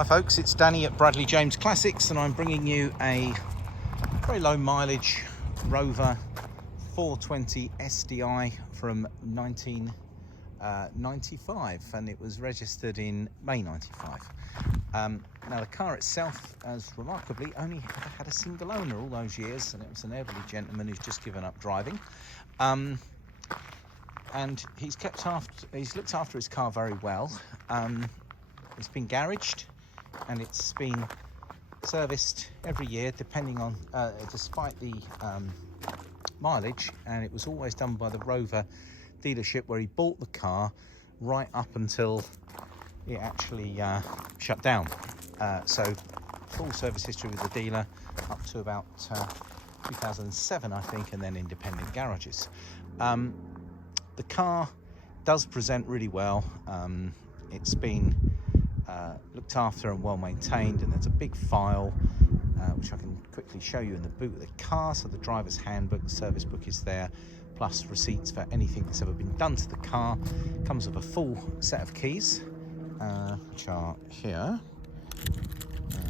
Hi folks, it's Danny at Bradley James Classics and I'm bringing you a very low mileage Rover 420 SDI from 1995 and it was registered in May 95. Now the car itself has remarkably only ever had a single owner all those years, and it was an elderly gentleman who's just given up driving. And he's looked after his car very well. It's been garaged and it's been serviced every year depending on despite the mileage, and it was always done by the Rover dealership where he bought the car right up until it actually shut down. So full service history with the dealer up to about 2007 I think, and then independent garages. The car does present really well. It's been looked after and well maintained, and there's a big file which I can quickly show you in the boot of the car. So the driver's handbook, the service book is there, plus receipts for anything that's ever been done to the car. Comes with a full set of keys, which are here.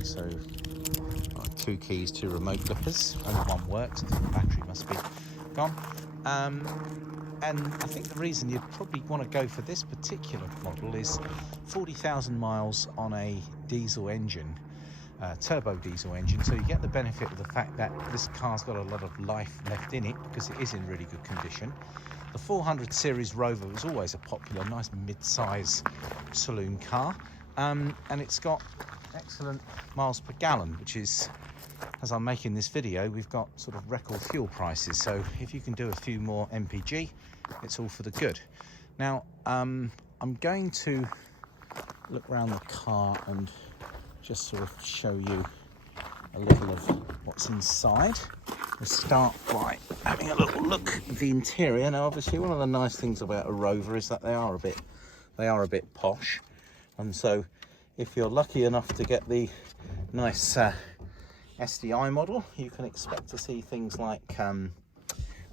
So 2 keys, 2 remote grippers. Only one works, I think the battery must be gone. And I think the reason you'd probably want to go for this particular model is 40,000 miles on a diesel engine, turbo diesel engine, so you get the benefit of the fact that this car's got a lot of life left in it because it is in really good condition. The 400 series Rover was always a popular, nice mid-size saloon car, and it's got excellent miles per gallon, which is, as I'm making this video, we've got sort of record fuel prices, so if you can do a few more MPG, it's all for the good. Now I'm going to look around the car and just sort of show you a little of what's inside. We'll start by having a little look at the interior. Now obviously one of the nice things about a Rover is that they are a bit posh, and so if you're lucky enough to get the nice SDI model, you can expect to see things like a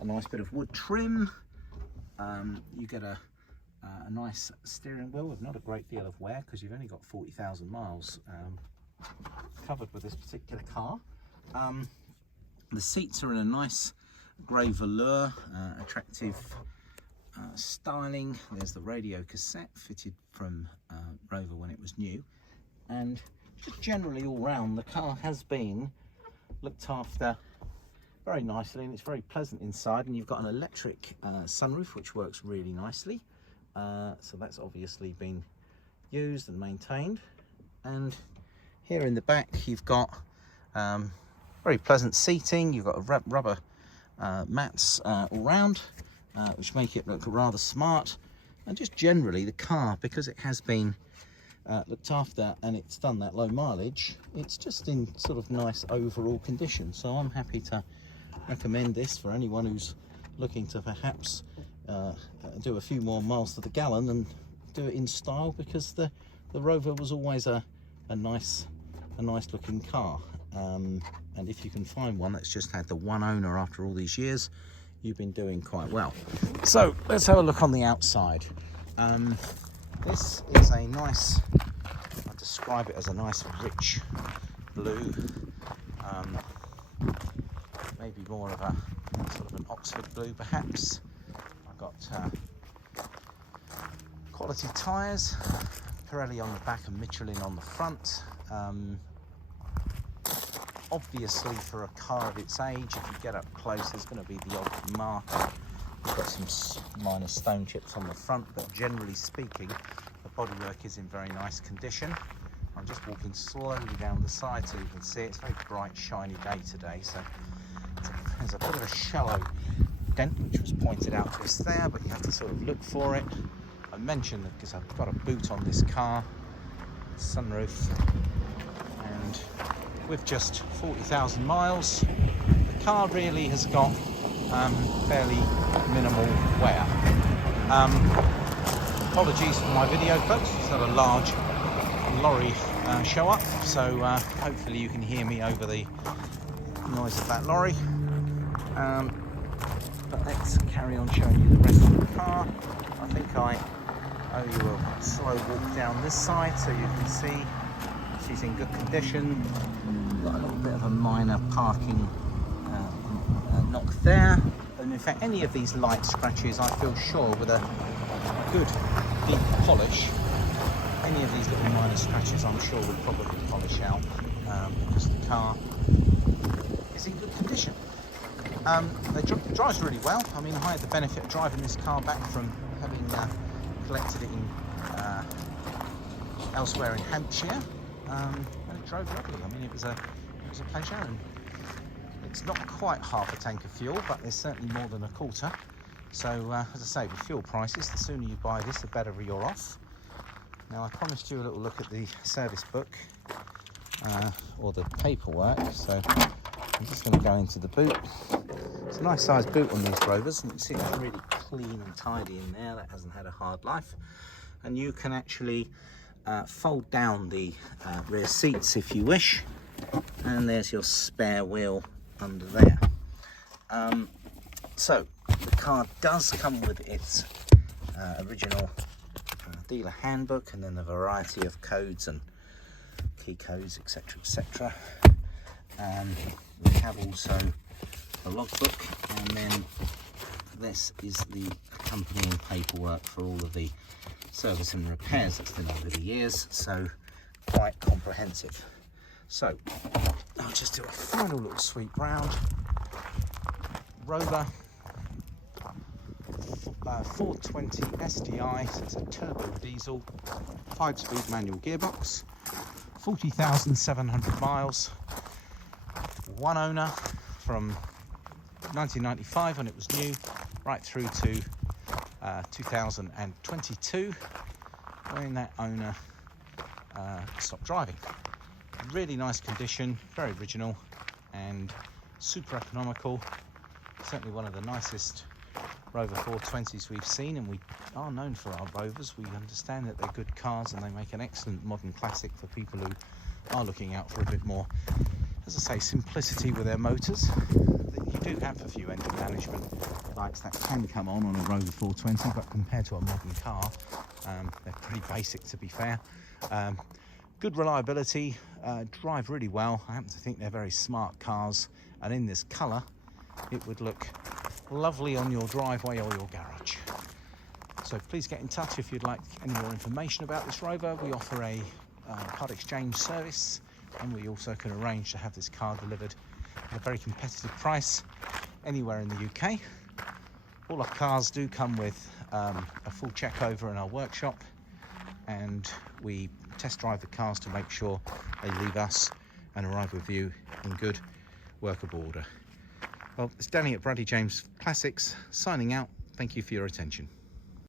nice bit of wood trim. You get a nice steering wheel with not a great deal of wear because you've only got 40,000 miles covered with this particular car. The seats are in a nice grey velour, attractive styling. There's the radio cassette fitted from Rover when it was new, and just generally all round the car has been looked after very nicely, and it's very pleasant inside. And you've got an electric sunroof which works really nicely, so that's obviously been used and maintained. And here in the back you've got very pleasant seating. You've got a rubber mats all round, which make it look rather smart. And just generally the car, because it has been looked after and it's done that low mileage, it's just in sort of nice overall condition. So I'm happy to recommend this for anyone who's looking to perhaps do a few more miles to the gallon and do it in style, because the Rover was always a nice looking car. And if you can find one that's just had the one owner after all these years, you've been doing quite well. So let's have a look on the outside. This is a nice, I describe it as a nice rich blue, maybe more of a sort of an Oxford blue perhaps. I've got quality tyres, Pirelli on the back and Michelin on the front. Obviously for a car of its age, if you get up close there's going to be the odd mark. We've got some minor stone chips on the front, but generally speaking the bodywork is in very nice condition. I'm just walking slowly down the side so you can see it's a very bright shiny day today, so there's a bit of a shallow dent which was pointed out to us there, but you have to sort of look for it. I mentioned that because I've got a boot on this car, sunroof, and with just 40,000 miles the car really has got fairly minimal wear. Apologies for my video folks, just had a large lorry show up, so hopefully you can hear me over the noise of that lorry. But let's carry on showing you the rest of the car. I think I owe you a slow walk down this side so you can see is in good condition. Got a little bit of a minor parking knock there, and in fact any of these light scratches, I feel sure with a good deep polish, any of these little minor scratches I'm sure would probably polish out, because the car is in good condition. It drives really well. I mean, I had the benefit of driving this car back from having collected it in elsewhere in Hampshire, and it drove lovely. I mean, it was a pleasure, and it's not quite half a tank of fuel, but there's certainly more than a quarter. So as I say, with fuel prices, the sooner you buy this, the better you're off. Now, I promised you a little look at the service book, or the paperwork, so I'm just going to go into the boot. It's a nice sized boot on these Rovers, and you can see it's really clean and tidy in there. That hasn't had a hard life. And you can actually fold down the rear seats if you wish, and there's your spare wheel under there. So the car does come with its original dealer handbook, and then a variety of codes and key codes, etc, etc. We have also a logbook, and then this is the accompanying paperwork for all of the service and repairs that's been over the years, so quite comprehensive. So I'll just do a final little sweep round. Rover 420 SDI, so it's a turbo diesel, 5-speed manual gearbox, 40,700 miles, one owner from 1995 when it was new, right through to 2022 when that owner stopped driving. Really nice condition, very original and super economical. Certainly one of the nicest Rover 420s we've seen, and we are known for our Rovers. We understand that they're good cars and they make an excellent modern classic for people who are looking out for a bit more, as I say, simplicity with their motors. You do have a few engine management lights that can come on a Rover 420, but compared to a modern car, they're pretty basic, to be fair. Good reliability, drive really well. I happen to think they're very smart cars, and in this colour it would look lovely on your driveway or your garage. So please get in touch if you'd like any more information about this Rover. We offer a part exchange service, and we also can arrange to have this car delivered at a very competitive price anywhere in the UK. All our cars do come with a full check over in our workshop, and we test drive the cars to make sure they leave us and arrive with you in good workable order. Well, it's Danny at Bradley James Classics signing out. Thank you for your attention.